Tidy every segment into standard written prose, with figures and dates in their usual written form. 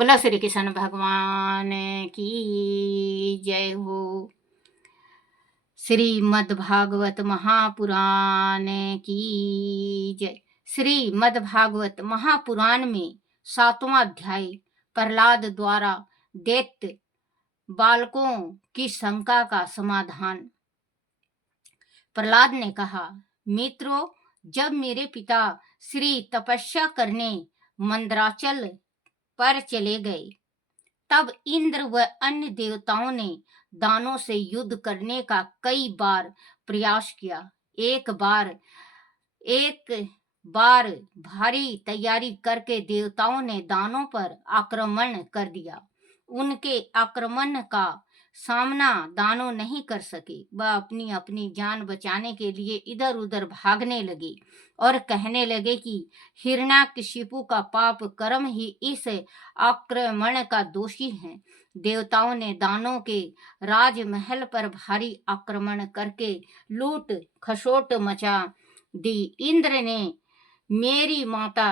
बोला श्री कृष्ण भगवान की जय हो। श्रीमद्भागवत महापुराण की जय। श्रीमद्भागवत महापुराण में 7वां अध्याय प्रहलाद द्वारा दैत्य बालकों की शंका का समाधान। प्रहलाद ने कहा, मित्रों, जब मेरे पिता श्री तपस्या करने मंदराचल पर चले गए, तब इंद्र व अन्य देवताओं ने दानों से युद्ध करने का कई बार प्रयास किया। एक बार भारी तैयारी करके देवताओं ने दानों पर आक्रमण कर दिया। उनके आक्रमण का सामना दानव नहीं कर सके। वह अपनी अपनी जान बचाने के लिए इधर उधर भागने लगे और कहने लगे कि हिरण्याकशिपु का पाप कर्म ही इस आक्रमण का दोषी है। देवताओं ने दानों के राजमहल पर भारी आक्रमण करके लूट खसोट मचा दी। इंद्र ने मेरी माता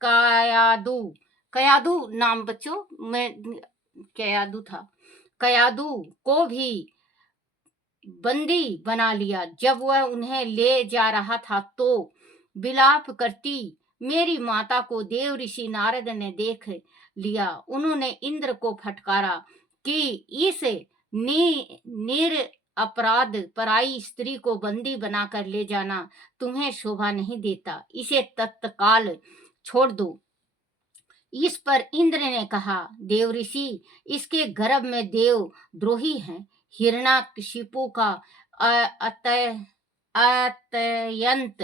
कयादू कयादू नाम बच्चों मैं कयादू था, कयादू को भी बंदी बना लिया। जब वह उन्हें ले जा रहा था तो विलाप करती मेरी माता को देव ऋषि नारद ने देख लिया। उन्होंने इंद्र को फटकारा कि इस निर अपराध पराई स्त्री को बंदी बनाकर ले जाना तुम्हें शोभा नहीं देता, इसे तत्काल छोड़ दो। इस पर इंद्र ने कहा, देव ऋषि, इसके गर्भ में देव द्रोही हैं। हिरण्याकशिपु का अत्यंत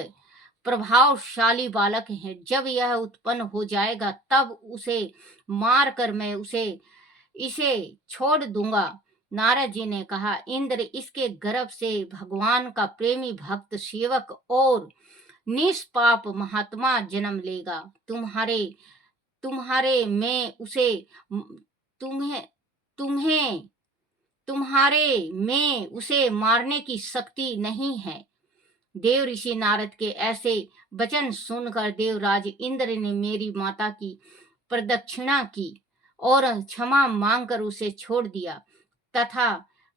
प्रभावशाली बालक है। जब यह उत्पन्न हो जाएगा तब उसे मारकर मैं इसे छोड़ दूंगा। नारद जी ने कहा, इंद्र, इसके गर्भ से भगवान का प्रेमी भक्त सेवक और निष्पाप महात्मा जन्म लेगा। तुम्हारे में उसे मारने की शक्ति नहीं है। देव ऋषि नारद के ऐसे वचन सुनकर देवराज इंद्र ने मेरी माता की प्रदक्षिणा की और क्षमा मांगकर उसे छोड़ दिया तथा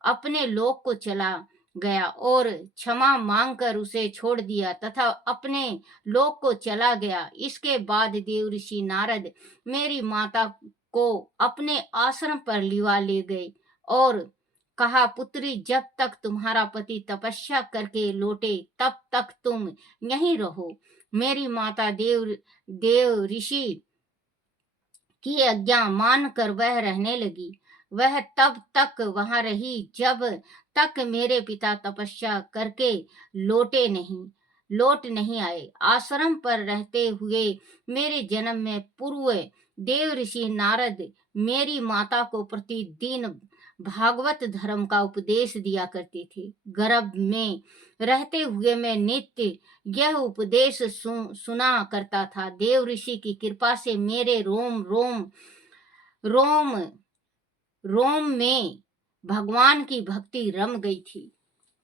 अपने लोक को चला गया और क्षमा मांगकर उसे छोड़ दिया तथा अपने लोक को चला गया। इसके बाद देव ऋषि नारद मेरी माता को अपने आश्रम पर लिवा ले गए और कहा, पुत्री, जब तक तुम्हारा पति तपस्या करके लौटे तब तक तुम यहीं रहो। मेरी माता देव ऋषि की आज्ञा मानकर वह रहने लगी। वह तब तक वहां रही जब तक मेरे पिता तपस्या करके लौट नहीं आए। आश्रम पर रहते हुए मेरे जन्म में पूर्व देव ऋषि नारद मेरी माता को प्रतिदिन भागवत धर्म का उपदेश दिया करते थे। गर्भ में रहते हुए मैं नित्य यह उपदेश सुना करता था। देव ऋषि की कृपा से मेरे रोम में भगवान की भक्ति रम गई थी।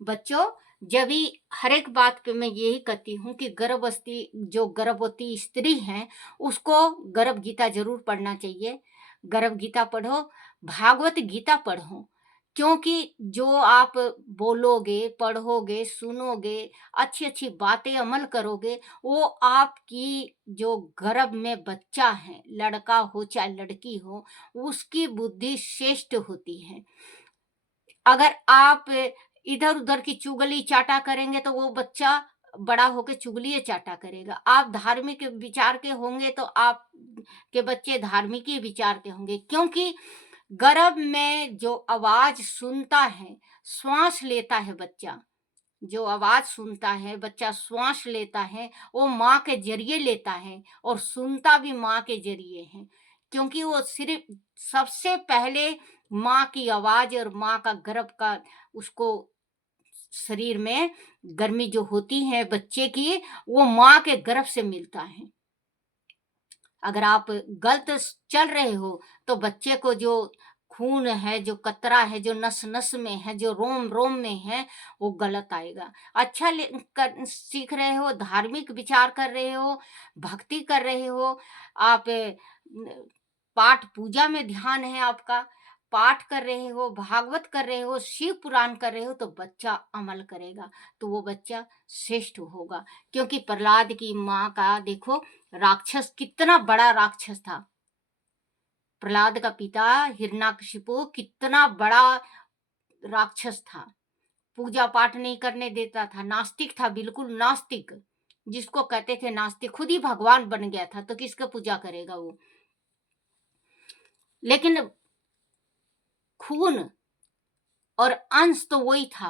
बच्चों, जब भी हर एक बात पे मैं यही कहती हूँ कि गर्भवती स्त्री है उसको गर्भ गीता जरूर पढ़ना चाहिए। गर्भ गीता पढ़ो, भागवत गीता पढ़ो, क्योंकि जो आप बोलोगे, पढ़ोगे, सुनोगे, अच्छी अच्छी बातें अमल करोगे, वो आपकी जो गर्भ में बच्चा है, लड़का हो चाहे लड़की हो, उसकी बुद्धि श्रेष्ठ होती है। अगर आप इधर उधर की चुगली चाटा करेंगे तो वो बच्चा बड़ा होकर चुगली चाटा करेगा। आप धार्मिक विचार के होंगे तो आप के बच्चे धार्मिक ही विचार के होंगे, क्योंकि गर्भ में जो आवाज सुनता है, श्वास लेता है बच्चा, जो आवाज सुनता है बच्चा, श्वास लेता है, वो माँ के जरिए लेता है और सुनता भी माँ के जरिए है, क्योंकि वो सिर्फ सबसे पहले माँ की आवाज और माँ का गर्भ का उसको शरीर में गर्मी जो होती है बच्चे की, वो माँ के गर्भ से मिलता है। अगर आप गलत चल रहे हो तो बच्चे को जो खून है, जो कतरा है, जो नस नस में है, जो रोम रोम में है, वो गलत आएगा। अच्छा सीख रहे हो, धार्मिक विचार कर रहे हो, भक्ति कर रहे हो, आप पाठ पूजा में ध्यान है आपका, पाठ कर रहे हो, भागवत कर रहे हो, शिव पुराण कर रहे हो, तो बच्चा अमल करेगा, तो वो बच्चा श्रेष्ठ होगा। क्योंकि प्रहलाद की माँ का देखो, राक्षस कितना बड़ा राक्षस था। प्रहलाद का पिता हिरण्यकशिपु कितना बड़ा राक्षस था, पूजा पाठ नहीं करने देता था, नास्तिक था, बिल्कुल नास्तिक, जिसको कहते थे नास्तिक, खुद ही भगवान बन गया था, तो किसका पूजा करेगा वो। लेकिन खून और अंश तो वही था।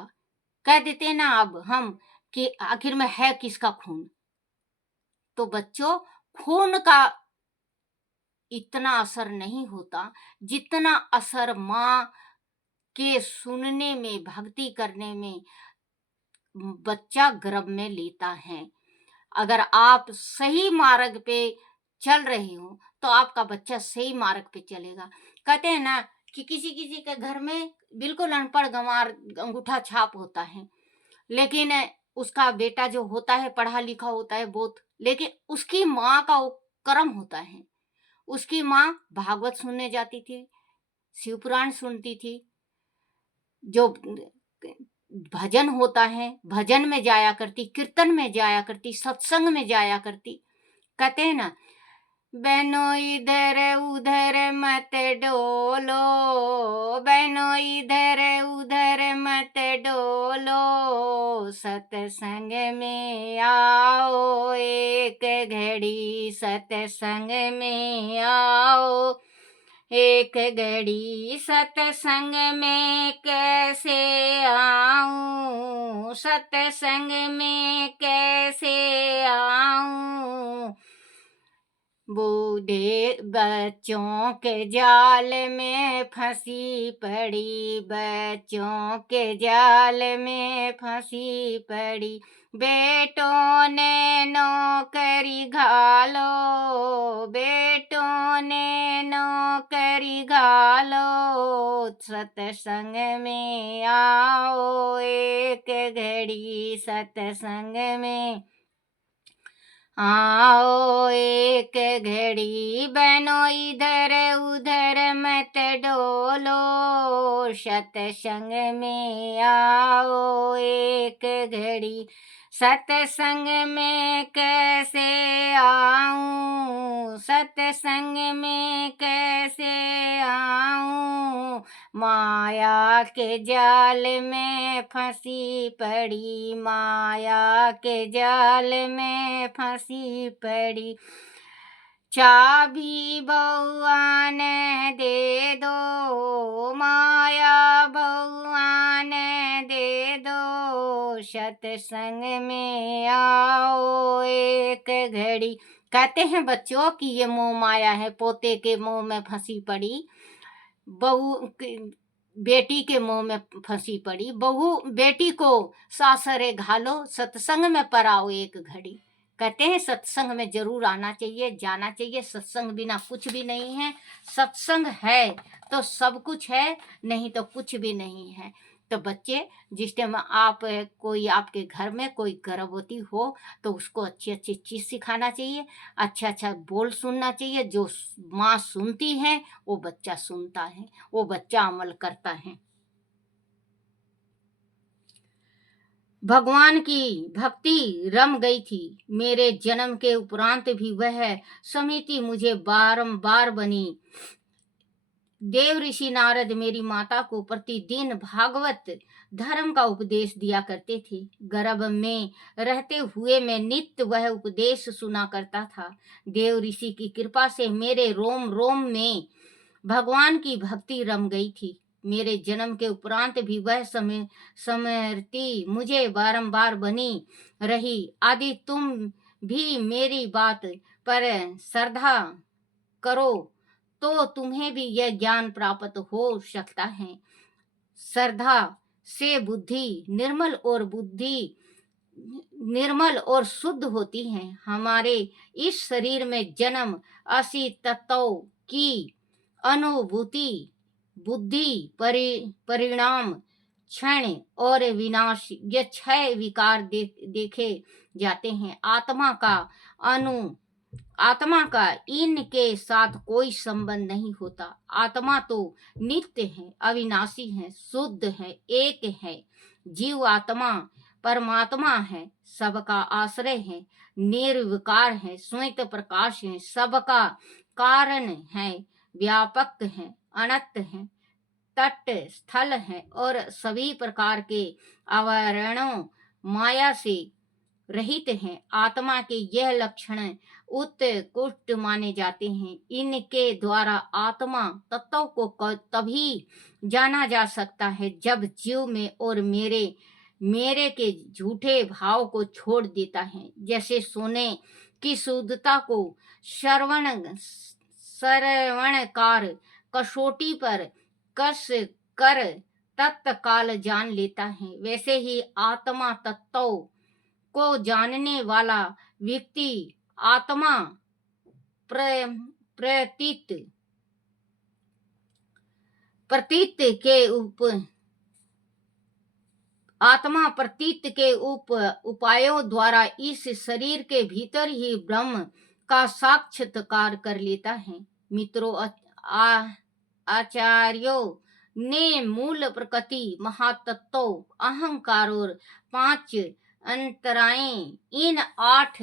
कह देते ना अब हम कि आखिर में है किसका खून। तो बच्चों, खून का इतना असर नहीं होता जितना असर माँ के सुनने में, भक्ति करने में बच्चा गर्भ में लेता है। अगर आप सही मार्ग पे चल रहे हो तो आपका बच्चा सही मार्ग पे चलेगा। कहते हैं ना कि किसी किसी के घर में बिल्कुल अनपढ़ गंवार अंगूठा छाप होता है, लेकिन उसका बेटा जो होता है पढ़ा लिखा होता है बहुत, लेकिन उसकी माँ का वो कर्म होता है। उसकी माँ भागवत सुनने जाती थी, शिव पुराण सुनती थी, जो भजन होता है भजन में जाया करती, कीर्तन में जाया करती, सत्संग में जाया करती। कहते हैं ना, बहनो इधर उधर मत डोलो, बहनो इधर उधर मत डोलो, सत्संग में आओ एक घड़ी, सत्संग में आओ एक घड़ी, सत्संग में कैसे आऊं, सत्संग में कैसे आऊं, बूढ़े बच्चों के जाल में फंसी पड़ी, बच्चों के जाल में फंसी पड़ी, बेटों ने नौकरी घालो, बेटों ने नौकरी घालो, सत्संग में आओ एक घड़ी, सत्संग में आओ एक घड़ी, बनो इधर उधर मत डोलो, सत्संग में आओ एक घड़ी, सत्संग में कैसे आऊं, सत्संग में कैसे आऊं, माया के जाल में फंसी पड़ी, माया के जाल में फंसी पड़ी, चाबी बउआ ने दे दो, माया बउआ ने दे दो, सत्संग में आओ एक घड़ी। कहते हैं बच्चों कि ये मोह माया है, पोते के मोह में फंसी पड़ी, बहू बेटी के मुंह में फंसी पड़ी, बहू बेटी को सासरे घालो, सत्संग में पराओ एक घड़ी। कहते हैं सत्संग में जरूर आना चाहिए, जाना चाहिए, सत्संग बिना कुछ भी नहीं है, सत्संग है तो सब कुछ है, नहीं तो कुछ भी नहीं है। तो बच्चे, जिस टाइम आप कोई आपके घर में कोई गर्भवती हो तो उसको अच्छी अच्छी चीज़ सिखाना चाहिए, अच्छा अच्छा बोल सुनना चाहिए, जो माँ सुनती है वो बच्चा सुनता है, वो बच्चा अमल करता है। भगवान की भक्ति रम गई थी, मेरे जन्म के उपरांत भी वह समिति मुझे बारंबार बनी। देव ऋषि नारद मेरी माता को प्रतिदिन भागवत धर्म का उपदेश दिया करते थे। गर्भ में रहते हुए मैं नित्य वह उपदेश सुना करता था। देव ऋषि की कृपा से मेरे रोम रोम में भगवान की भक्ति रम गई थी। मेरे जन्म के उपरांत भी वह स्मृति मुझे बारंबार बनी रही। आदि तुम भी मेरी बात पर श्रद्धा करो तो तुम्हें भी यह ज्ञान प्राप्त हो सकता है। श्रद्धा से बुद्धि निर्मल और शुद्ध होती है। हमारे इस शरीर में जन्म 80 तत्वों की अनुभूति बुद्धि, परिणाम, क्षण और विनाश, ये 6 विकार देखे जाते हैं। आत्मा का इनके साथ कोई संबंध नहीं होता। आत्मा तो नित्य है, अविनाशी है, शुद्ध है, एक है। जीव आत्मा परमात्मा है, सबका आश्रय है, निर्विकार है, श्वेत प्रकाश है, सबका कारण है, व्यापक है, अनंत है, तट स्थल है और सभी प्रकार के आवरणों माया से रहित हैं। आत्मा के यह लक्षण उत्कृष्ट माने जाते हैं। इनके द्वारा आत्मा तत्व को तभी जाना जा सकता है जब जीव में और मेरे के झूठे भाव को छोड़ देता है। जैसे सोने की शुद्धता को श्रवणकार कसौटी पर कस कर तत्काल जान लेता है, वैसे ही आत्मा तत्व को जानने वाला व्यक्ति आत्मा प्रतीत के उपायों द्वारा इस शरीर के भीतर ही ब्रह्म का साक्षात्कार कर लेता है। मित्रों, आचार्यों ने मूल प्रकृति, महातत्व, अहंकार और 5 अंतराएं, इन 8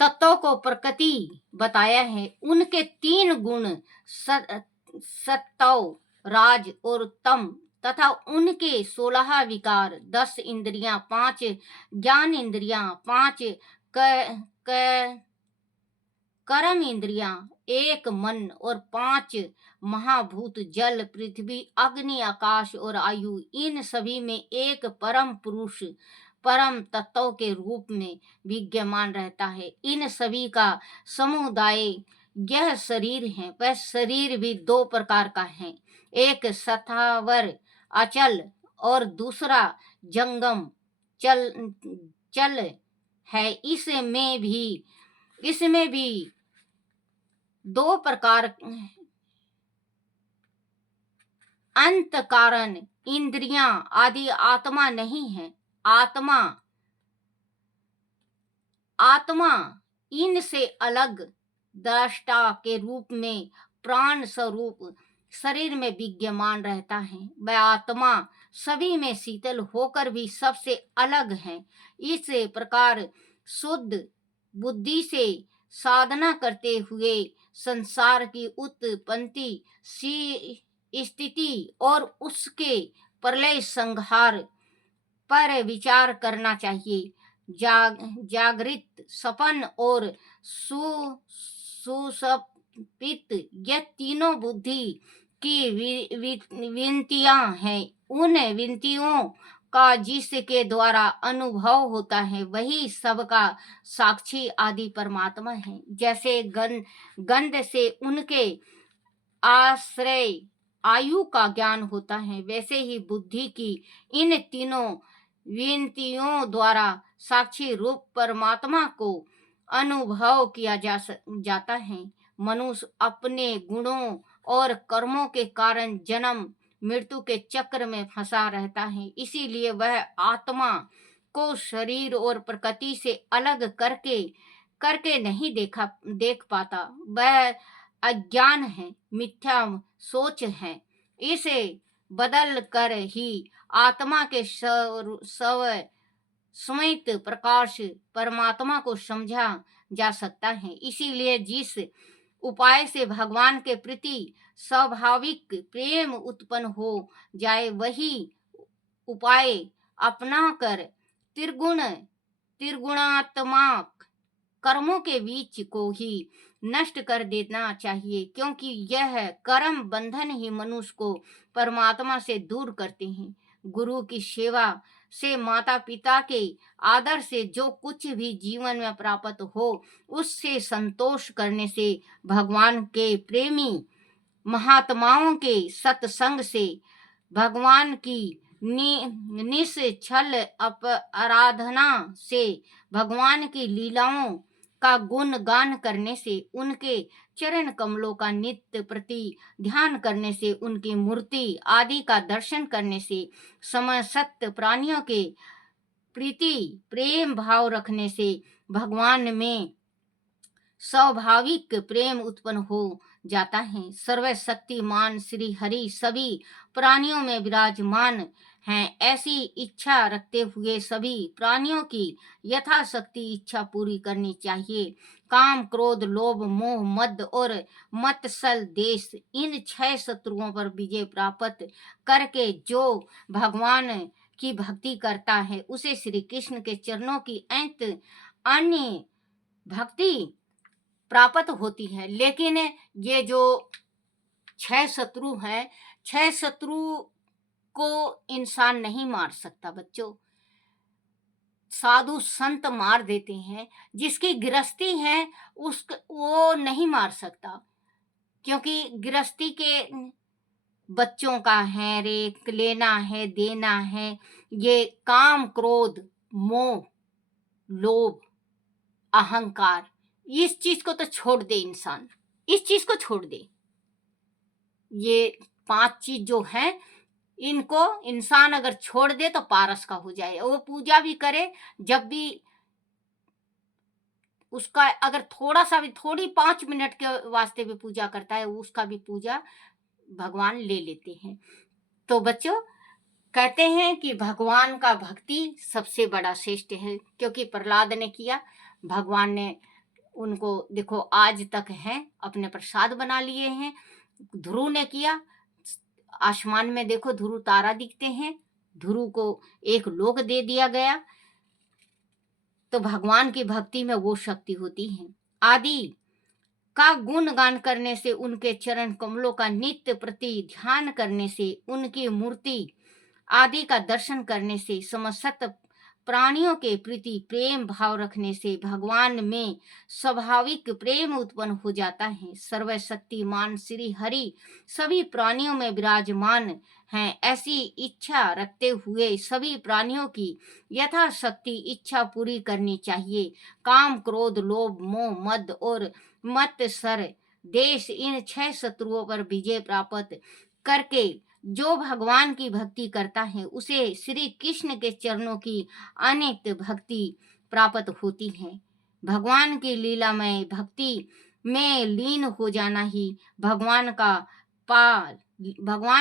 तत्वों को प्रकृति बताया है। उनके 3 गुण सत्व, राज और तम तथा उनके 16 विकार, 10 इंद्रियां, 5 ज्ञान इंद्रियां, 5 कर्म इंद्रियां, 1 मन और 5 महाभूत, जल, पृथ्वी, अग्नि, आकाश और आयु, इन सभी में एक परम पुरुष परम तत्व के रूप में विद्यमान रहता है। इन सभी का समुदाय यह शरीर है। वह शरीर भी 2 प्रकार का है, एक स्थावर अचल और दूसरा जंगम चल है। इसमें भी 2 प्रकार, अंत कारण, इंद्रियां आदि आत्मा नहीं है। आत्मा इनसे अलग दृष्टा के रूप में प्राण स्वरूप शरीर में विद्यमान रहता है। वह आत्मा सभी में शीतल होकर भी सबसे अलग है। इस प्रकार शुद्ध बुद्धि से साधना करते हुए संसार की उत्पत्ति, स्थिति और उसके प्रलय संहार पर विचार करना चाहिए। जागृत, सपन और सुसुप्त, ये तीनों बुद्धि की विंतियां हैं। उन विंतियों का जिसके द्वारा अनुभव होता है वही सबका साक्षी आदि परमात्मा है। जैसे गंध से उनके आश्रय आयु का ज्ञान होता है, वैसे ही बुद्धि की इन तीनों विंतियों द्वारा साक्षी रूप परमात्मा को अनुभव किया जाता है। मनुष्य अपने गुणों और कर्मों के कारण जन्म मृत्यु के चक्र में फंसा रहता है। इसीलिए वह आत्मा को शरीर और प्रकृति से अलग करके नहीं देख पाता। वह अज्ञान है, मिथ्या सोच है। इसे बदल कर ही आत्मा के श्वेत प्रकाश परमात्मा को समझा जा सकता है। इसीलिए जिस उपाय से भगवान के प्रति स्वाभाविक प्रेम उत्पन्न हो जाए, वही उपाय अपनाकर त्रिगुणात्मक कर्मों के बीच को ही नष्ट कर देना चाहिए, क्योंकि यह कर्म बंधन ही मनुष्य को परमात्मा से दूर करते हैं। गुरु की सेवा से, माता पिता के आदर से जो कुछ भी जीवन में प्राप्त हो उससे संतोष करने से, भगवान के प्रेमी महात्माओं के सत्संग से, भगवान की निश्चल आराधना से, भगवान की लीलाओं का गुणगान करने से, उनके चरण कमलों का नित्य प्रति ध्यान करने से, उनकी मूर्ति आदि का दर्शन करने से, समस्त प्राणियों के प्रीति प्रेम भाव रखने से भगवान में स्वाभाविक प्रेम उत्पन्न हो जाता है। सर्वशक्तिमान श्री हरि सभी प्राणियों में विराजमान हैं। ऐसी इच्छा रखते हुए सभी प्राणियों की यथाशक्ति इच्छा पूरी करनी चाहिए। काम, क्रोध, लोभ, मोह, मद और मत्सल देश, इन 6 शत्रुओं पर विजय प्राप्त करके जो भगवान की भक्ति करता है, उसे श्री कृष्ण के चरणों की अन्य भक्ति प्राप्त होती है। लेकिन ये जो 6 शत्रु हैं, 6 शत्रु को इंसान नहीं मार सकता बच्चों। साधु संत मार देते हैं। जिसकी गृहस्थी है वो नहीं मार सकता, क्योंकि गृहस्थी के बच्चों का है, रेख लेना है, देना है। ये काम, क्रोध, मोह, लोभ, अहंकार, इस चीज को तो छोड़ दे इंसान, इस चीज को छोड़ दे। ये 5 चीज जो हैं, इनको इंसान अगर छोड़ दे तो पारस का हो जाए। वो पूजा भी करे, जब भी उसका अगर थोड़ा सा भी, थोड़ी 5 मिनट के वास्ते भी पूजा करता है, उसका भी पूजा भगवान ले लेते हैं। तो बच्चों, कहते हैं कि भगवान का भक्ति सबसे बड़ा श्रेष्ठ है, क्योंकि प्रहलाद ने किया, भगवान ने उनको देखो आज तक हैं, अपने प्रसाद बना लिए हैं। ध्रुव ने किया, आसमान में देखो ध्रुव तारा दिखते हैं, ध्रुव को एक लोक दे दिया गया। तो भगवान की भक्ति में वो शक्ति होती है। आदि का गुणगान करने से, उनके चरण कमलों का नित्य प्रति ध्यान करने से, उनकी मूर्ति आदि का दर्शन करने से, समस्त प्राणियों के प्रति प्रेम भाव रखने से भगवान में स्वाभाविक प्रेम उत्पन्न हो जाता है। सर्वशक्तिमान श्री हरि सभी प्राणियों में विराजमान हैं। ऐसी इच्छा रखते हुए सभी प्राणियों की यथाशक्ति इच्छा पूरी करनी चाहिए। काम, क्रोध, लोभ, मोह, मद और मत्सर देश, इन 6 शत्रुओं पर विजय प्राप्त करके जो भगवान की भक्ति करता है, उसे श्री कृष्ण के चरणों की अनेक भक्ति प्राप्त होती है। भगवान की लीलामय भक्ति में लीन हो जाना ही भगवान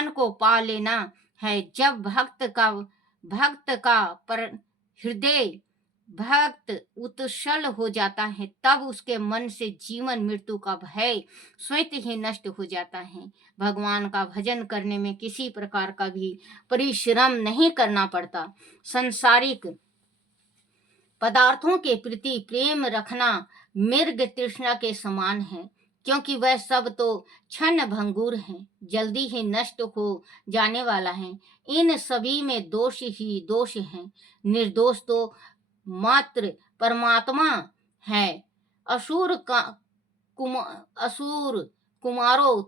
को पा लेना है। जब भक्त का पर हृदय भक्त उत्सल हो जाता है, तब उसके मन से जीवन मृत्यु का भय स्वतः ही नष्ट हो जाता है। भगवान का भजन करने में किसी प्रकार का भी परिश्रम नहीं करना पड़ता। संसारिक पदार्थों के प्रति प्रेम रखना मृग तृष्णा के समान है, क्योंकि वह सब तो क्षण भंगुर है, जल्दी ही नष्ट हो जाने वाला है। इन सभी में दोष ही दोष है। निर्दोष तो मात्र परमात्मा है। असुर कुमारों,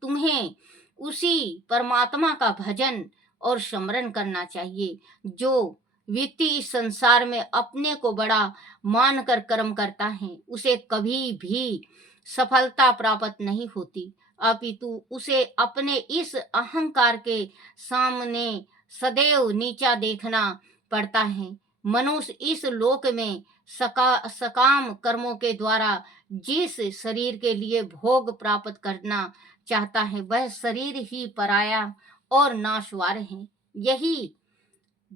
तुम्हें उसी परमात्मा का भजन और स्मरण करना चाहिए। जो व्यक्ति इस संसार में अपने को बड़ा मानकर कर्म करता है, उसे कभी भी सफलता प्राप्त नहीं होती, अपितु उसे अपने इस अहंकार के सामने सदैव नीचा देखना पड़ता है। मनुष्य इस लोक में सकाम कर्मों के द्वारा जिस शरीर के लिए भोग प्राप्त करना चाहता है, वह शरीर ही पराया और नाशवान है। यही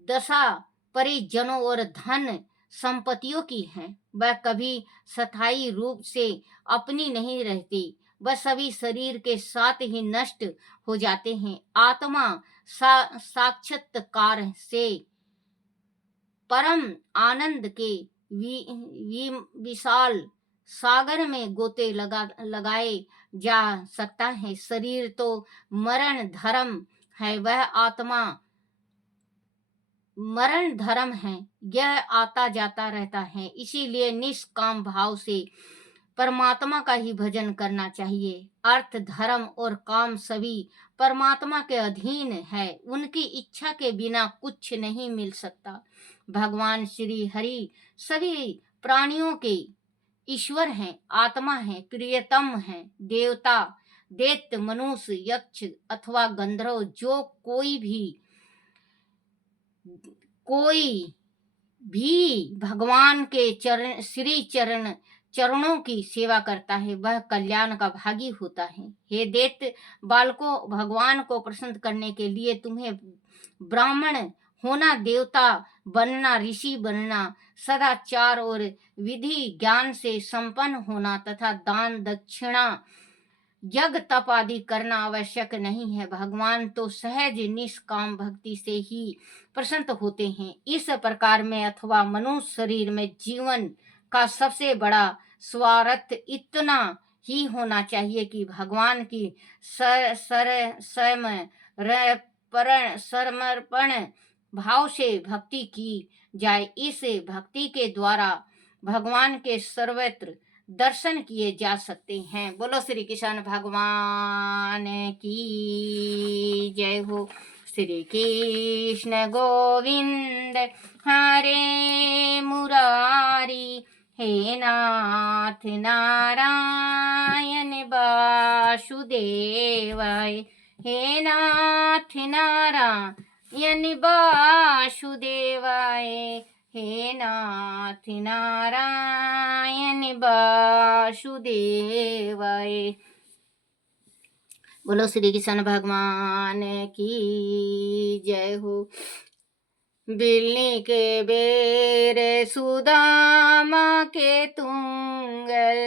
दशा परिजनों और धन संपत्तियों की है। वह कभी स्थायी रूप से अपनी नहीं रहती, वह सभी शरीर के साथ ही नष्ट हो जाते हैं। आत्मा साक्षात्कार से परम आनंद के विशाल सागर में गोते लगाए जा सकता है। शरीर तो मरण धर्म है, वह आत्मा मरण धर्म है, यह आता जाता रहता है। इसीलिए निष्काम भाव से परमात्मा का ही भजन करना चाहिए। अर्थ, धर्म और काम सभी परमात्मा के अधीन है, उनकी इच्छा के बिना कुछ नहीं मिल सकता। भगवान श्री हरि सभी प्राणियों के ईश्वर हैं, आत्मा हैं, प्रियतम हैं, देवता, दैत्य, मनुष्य, यक्ष अथवा गंधर्व, जो कोई भी भगवान के चरणों की सेवा करता है वह कल्याण का भागी होता है। हे दैत्य बालकों, भगवान को प्रसन्न करने के लिए तुम्हें ब्राह्मण होना, देवता बनना, ऋषि बनना, सदाचार और विधि ज्ञान से संपन्न होना तथा दान दक्षिणा यज्ञ तप आदि करना आवश्यक नहीं है। भगवान तो सहज निष्काम भक्ति से ही प्रसन्न होते हैं। इस प्रकार में अथवा मनुष्य शरीर में जीवन का सबसे बड़ा स्वार्थ इतना ही होना चाहिए कि भगवान की समर्पण भाव से भक्ति की जाए। इस भक्ति के द्वारा भगवान के सर्वत्र दर्शन किए जा सकते हैं। बोलो श्री कृष्ण भगवान की जय हो। श्री कृष्ण गोविंद हरे मुरारी, हे नाथ नारायण वासुदेवाय, हे नाथ नारायण वासुदेवाय, हे नाथ नारायण वासुदेवाय। बोलो श्री कृष्ण भगवान की जय हो। बिल्ली के बेर सुदामा के तुंगल,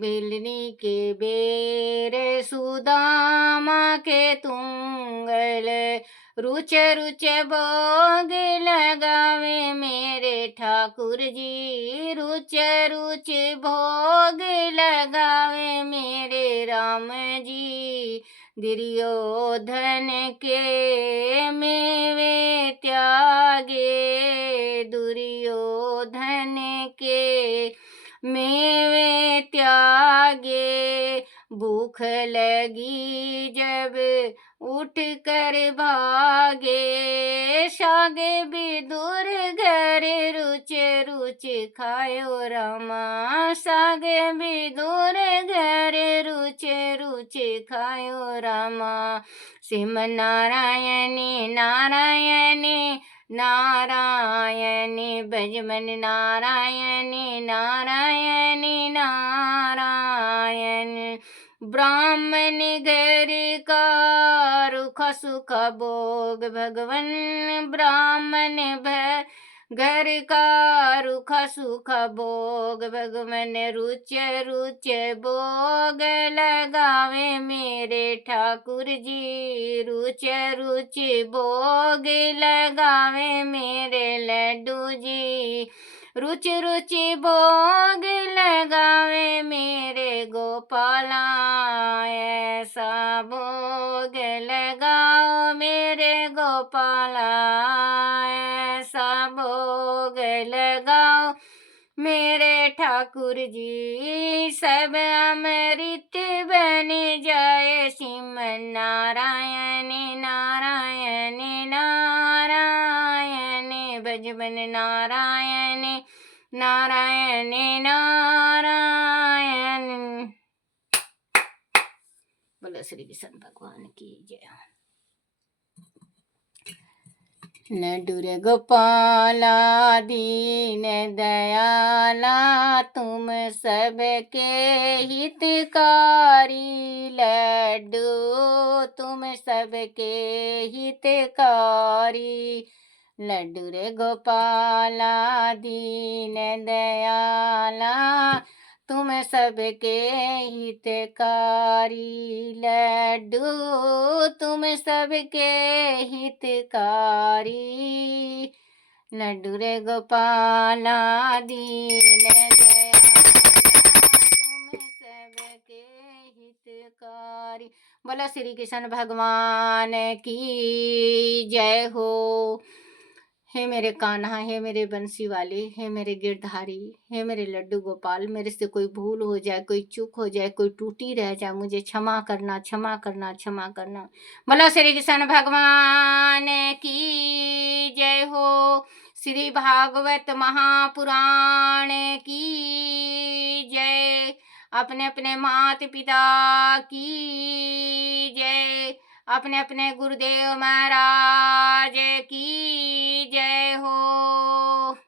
बिल्ली के बेर सुदामा के तुंगल, रुच रुच भोग लगावे मेरे ठाकुर जी, रुच रुच भोग लगावे मेरे राम जी। दुर्योधन के मेवे त्यागे, दुर्योधन के मेवे त्यागे, भूख लगी जब उठ कर भागे, सागे विदुर घर रुच रुच खायो रामा, सागे विदुर घर रुच रुच खायो रामा। सिम नारायणी नारायणी नारायणी, बजमन नारायणी नारायणी नारायण। ब्राह्मण घर का रुख सुख भोग भगवन, ब्राह्मण घर का रुख सुख भोग भगवन, रुच रुच भोग लगावे मेरे ठाकुर जी, रुच रुच भोग लगावे मेरे लड्डू जी, रुच रुच भोग लगावे मेरे गोपाला, ऐसा भोग लगाओ मेरे गोपाला, ऐसा भोग लगाओ मेरे ठाकुर जी, सब अमृत बन जाए। श्रीमन नारायण नारायण नारायण, भजबन नारायण नारायण नारायण। बोलो श्री कृष्ण भगवान की जय। लड्डू रे गोपाला दीन दयाला, तुम सबके हितकारी, लड्डू तुम सबके हितकारी, लड्डू रे गोपाला दीन दयाला, तुम सबके हितकारी, लड्डू तुम सबके हितकारी, लड्डू रे गोपाला दीन दयाला, तुम सबके हितकारी। बोला श्री कृष्ण भगवान की जय हो। हे मेरे कान्हा, हे मेरे बंसी वाले, हे मेरे गिरधारी, हे मेरे लड्डू गोपाल, मेरे से कोई भूल हो जाए, कोई चूक हो जाए, कोई टूटी रह जाए, मुझे क्षमा करना क्षमा करना क्षमा करना। बोला श्री कृष्ण भगवान की जय हो। श्री भागवत महापुराण की जय। अपने अपने माता पिता की जय। अपने अपने गुरुदेव महाराज की जय हो।